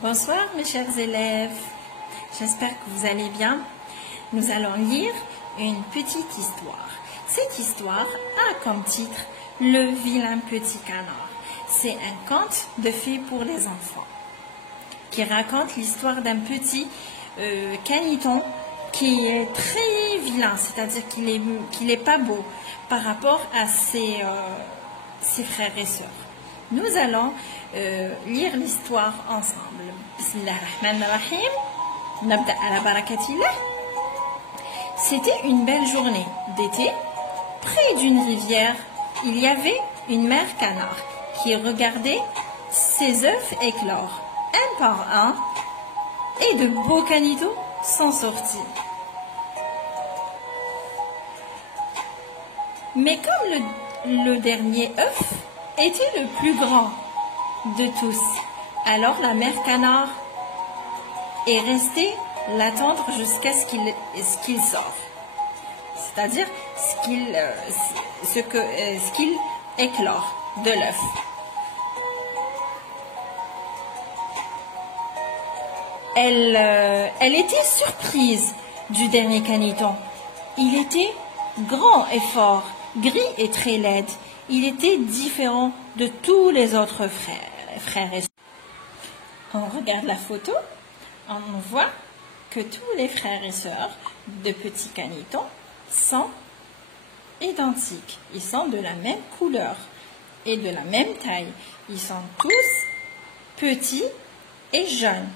Bonsoir mes chers élèves, j'espère que vous allez bien. Nous allons lire une petite histoire. Cette histoire a comme titre « Le vilain petit canard ». C'est un conte de fées pour les enfants qui raconte l'histoire d'un petit caniton qui est très vilain, c'est-à-dire qu'il est pas beau par rapport à ses frères et sœurs. Nous allons lire l'histoire ensemble. Bismillahirrahmanirrahim. Nabda ala barakatillah. C'était une belle journée d'été. Près d'une rivière, il y avait une mère canard qui regardait ses œufs éclore un par un et de beaux canitos sont sortis. Mais comme le dernier œuf était le plus grand de tous, alors la mère canard est restée l'attendre jusqu'à ce qu'il sorte, c'est-à-dire ce qu'il éclore de l'œuf. Elle était surprise du dernier caniton. Il était grand et fort, gris et très laid. Il était différent de tous les autres frères et sœurs. On regarde la photo, on voit que tous les frères et sœurs de petits canitons sont identiques. Ils sont de la même couleur et de la même taille. Ils sont tous petits et jeunes,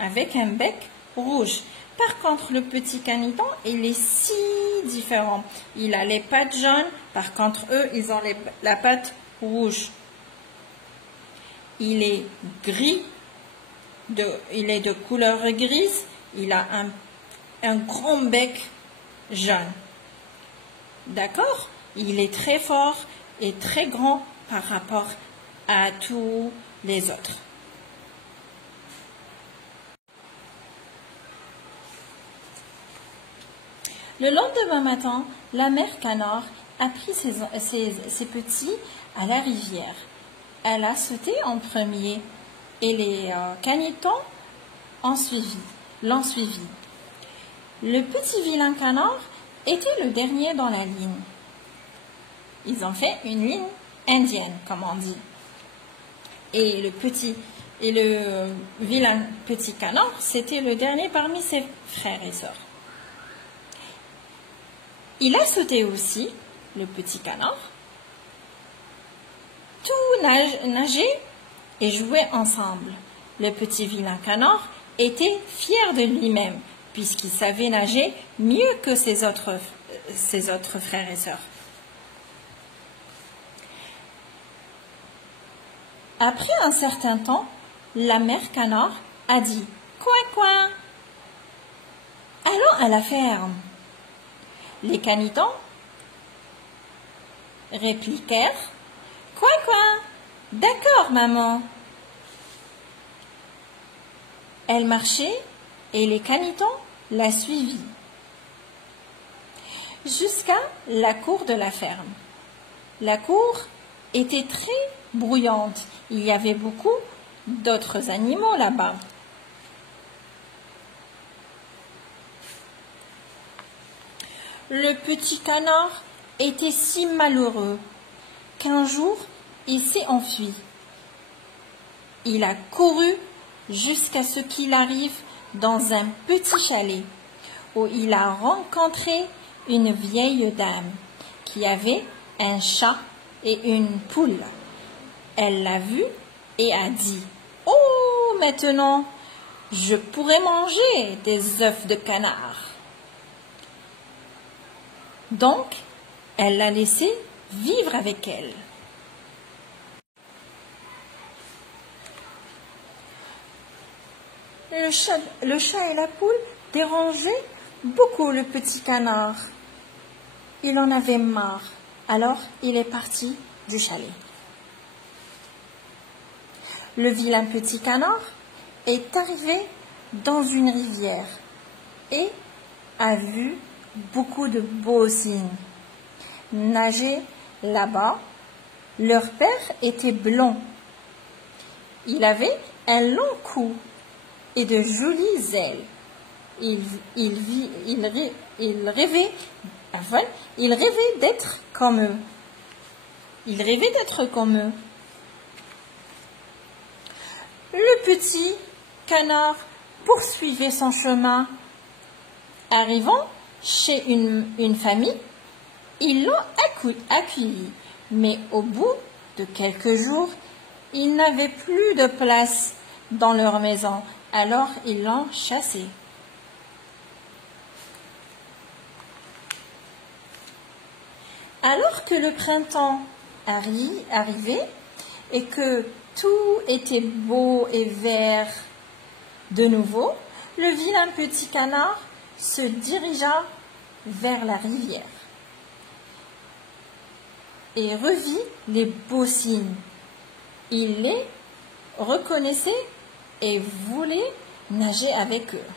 avec un bec rouge. Par contre, le petit caniton, il est si différent. Il a les pattes jaunes, par contre, eux, ils ont la patte rouge. Il est gris, il est de couleur grise, il a un grand bec jaune. D'accord? Il est très fort et très grand par rapport à tous les autres. Le lendemain matin, la mère canard a pris ses petits à la rivière. Elle a sauté en premier et les canitons l'ont suivi. Le petit vilain canard était le dernier dans la ligne. Ils ont fait une ligne indienne, comme on dit. Et le vilain petit canard, c'était le dernier parmi ses frères et sœurs. Il a sauté aussi, le petit canard. Tout nageait et jouait ensemble. Le petit vilain canard était fier de lui-même, puisqu'il savait nager mieux que ses autres frères et sœurs. Après un certain temps, la mère canard a dit « Coin, coin !» Allons à la ferme. Les canitons répliquèrent « Coin, coin !»« D'accord, maman !» Elle marchait et les canitons la suivirent jusqu'à la cour de la ferme. La cour était très bruyante. Il y avait beaucoup d'autres animaux là-bas. Le petit canard était si malheureux qu'un jour, il s'est enfui. Il a couru jusqu'à ce qu'il arrive dans un petit chalet où il a rencontré une vieille dame qui avait un chat et une poule. Elle l'a vu et a dit « Oh, maintenant, je pourrais manger des œufs de canard. » Donc, elle l'a laissé vivre avec elle. Le chat et la poule dérangeaient beaucoup le petit canard. Il en avait marre, alors il est parti du chalet. Le vilain petit canard est arrivé dans une rivière et a vu beaucoup de beaux cygnes nager là-bas. Leur père était blond. Il avait un long cou et de jolies ailes. Il rêvait d'être comme eux. Il rêvait d'être comme eux. Le petit canard poursuivait son chemin. Arrivant chez une famille, ils l'ont accueilli. Mais au bout de quelques jours, ils n'avaient plus de place dans leur maison. Alors ils l'ont chassé. Alors que le printemps arrivait et que tout était beau et vert de nouveau, le vilain petit canard se dirigea vers la rivière et revit les beaux signes. Il les reconnaissait et voulait nager avec eux.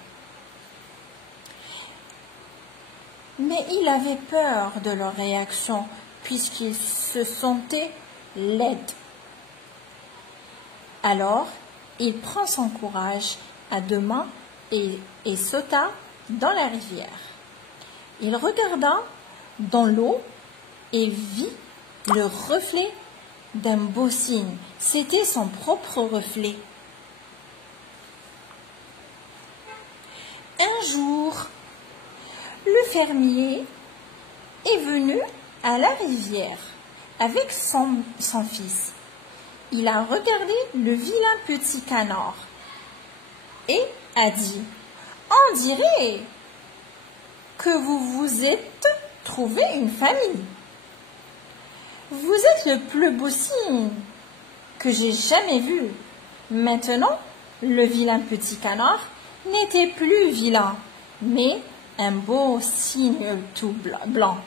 Mais il avait peur de leur réaction puisqu'il se sentait laide. Alors, il prend son courage à deux mains et sauta dans la rivière. Il regarda dans l'eau et vit le reflet d'un beau cygne. C'était son propre reflet. Un jour, le fermier est venu à la rivière avec son fils. Il a regardé le vilain petit canard et a dit: « On dirait que vous vous êtes trouvé une famille. Vous êtes le plus beau cygne que j'ai jamais vu. » Maintenant, le vilain petit canard n'était plus vilain, mais un beau cygne tout blanc.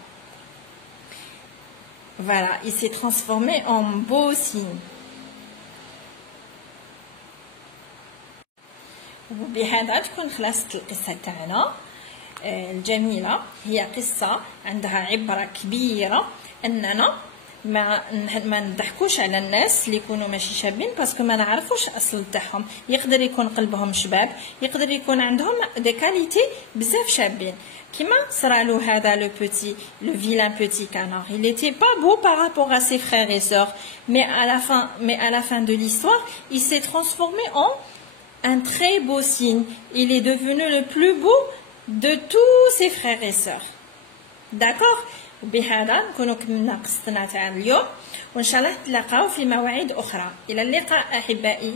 Voilà, il s'est transformé en beau cygne. وبهذا تكون خلاصة القصة تاعنا الجميلة. هي قصة عندها عبرة كبيرة أننا ما نضحكوش على الناس اللي يكونوا ماشي شابين باسكو ما نعرفوش الاصل تاعهم. يقدر يكون قلبهم شباب، يقدر يكون عندهم دي كاليتي بزاف شابين كيما صرالو هذا le vilain petit canard. Il n'était pas beau par rapport à ses frères et sœurs, mais à la fin de l'histoire, il s'est transformé en un très beau cygne. Il est devenu le plus beau de tous ses frères et sœurs. D'accord? وبهذا نكونوا كملنا قصتنا تاع اليوم، وان شاء الله نتلاقاو في مواعيد اخرى. الى اللقاء احبائي.